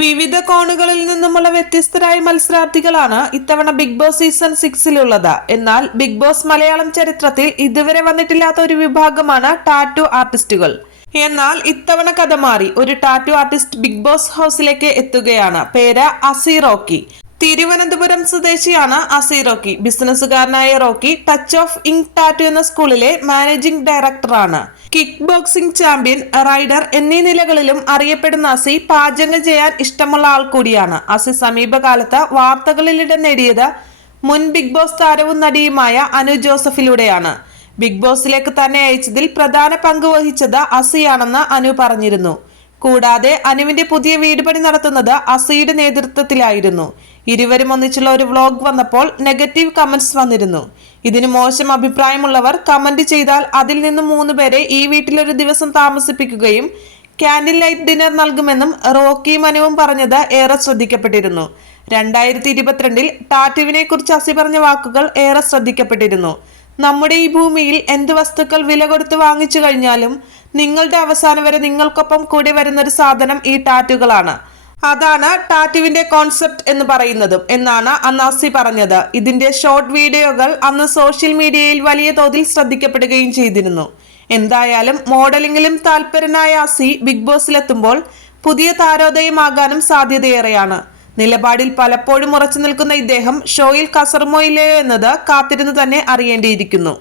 വിവിധ കോണുകളിൽ നിന്നുമുള്ള വ്യത്യസ്തരായ മത്സരാർത്ഥികളാണ് ഇത്തവണ ബിഗ് ബോസ് സീസൺ സിക്സിലുള്ളത് എന്നാൽ ബിഗ് ബോസ് മലയാളം ചരിത്രത്തിൽ ഇതുവരെ വന്നിട്ടില്ലാത്ത ഒരു വിഭാഗമാണ് ടാറ്റു ആർട്ടിസ്റ്റുകൾ എന്നാൽ ഇത്തവണ കഥ മാറി. ഒരു ടാറ്റു ആർട്ടിസ്റ്റ് ബിഗ് ബോസ് ഹൗസിലേക്ക് എത്തുകയാണ്. പേര് അസി റോക്കി തിരുവനന്തപുരം സ്വദേശിയാണ് അസി Rocky. ബിസിനസ്സുകാരനായ Rocky touch of ink tattoo എന്ന സ്കൂളിലെ മാനേജിംഗ് ഡയറക്ടറാണ്. കിക്ക് ബോക്സിംഗ് ചാമ്പ്യൻ റൈഡർ എന്നീ നിലകളിലും അറിയപ്പെടുന്ന അസി പാചകം ചെയ്യാൻ ഇഷ്ടമുള്ള ആൾ കൂടിയാണ്. അസി സമീപകാലത്ത് വാർത്തകളിലിടം നേടിയത് മുൻ ബിഗ് ബോസ് താരവും നടിയുമായ അനു ജോസഫിലൂടെയാണ്. ബിഗ് ബോസിലേക്ക് തന്നെ അയച്ചതിൽ പ്രധാന പങ്ക് വഹിച്ചത് അസിയാണെന്ന് അനു പറഞ്ഞിരുന്നു. കൂടാതെ അനുവിന്റെ പുതിയ വീട് പണി നടത്തുന്നത് അസിയുടെ നേതൃത്വത്തിലായിരുന്നു. ഇരുവരും ഒന്നിച്ചുള്ള ഒരു വ്ലോഗ് വന്നപ്പോൾ നെഗറ്റീവ് കമന്റ്സ് വന്നിരുന്നു. ഇതിന് മോശം അഭിപ്രായമുള്ളവർ കമന്റ് ചെയ്താൽ അതിൽ നിന്ന് മൂന്ന് പേരെ ഈ വീട്ടിൽ ഒരു ദിവസം താമസിപ്പിക്കുകയും കാൻഡിൽ ലൈറ്റ് ഡിന്നർ നൽകുമെന്നും റോക്കി മനുവും പറഞ്ഞത് ഏറെ ശ്രദ്ധിക്കപ്പെട്ടിരുന്നു. രണ്ടായിരത്തി ഇരുപത്തിരണ്ടിൽ ടാറ്റുവിനെ കുറിച്ച് അസി പറഞ്ഞ വാക്കുകൾ ഏറെ ശ്രദ്ധിക്കപ്പെട്ടിരുന്നു. നമ്മുടെ ഈ ഭൂമിയിൽ എന്ത് വസ്തുക്കൾ വില കൊടുത്ത് വാങ്ങിച്ചു കഴിഞ്ഞാലും നിങ്ങളുടെ അവസാനം വരെ നിങ്ങൾക്കൊപ്പം കൂടി വരുന്ന ഒരു സാധനം ഈ ടാറ്റുകളാണ്. അതാണ് ടാറ്റുവിന്റെ കോൺസെപ്റ്റ് എന്ന് പറയുന്നതും. എന്നാണ് അന്നാസി പറഞ്ഞത്. ഇതിന്റെ ഷോർട്ട് വീഡിയോകൾ അന്ന് സോഷ്യൽ മീഡിയയിൽ വലിയ തോതിൽ ശ്രദ്ധിക്കപ്പെടുകയും ചെയ്തിരുന്നു. എന്തായാലും മോഡലിംഗിലും താല്പരനായ അസി ബിഗ് ബോസിലെത്തുമ്പോൾ പുതിയ താരോദയമാകാനും സാധ്യതയേറെയാണ്. നിലപാടിൽ പലപ്പോഴും ഉറച്ചു നിൽക്കുന്ന ഇദ്ദേഹം ഷോയിൽ കസർമോയില്ലേ എന്നത് കാത്തിരുന്ന് തന്നെ അറിയേണ്ടിയിരിക്കുന്നു.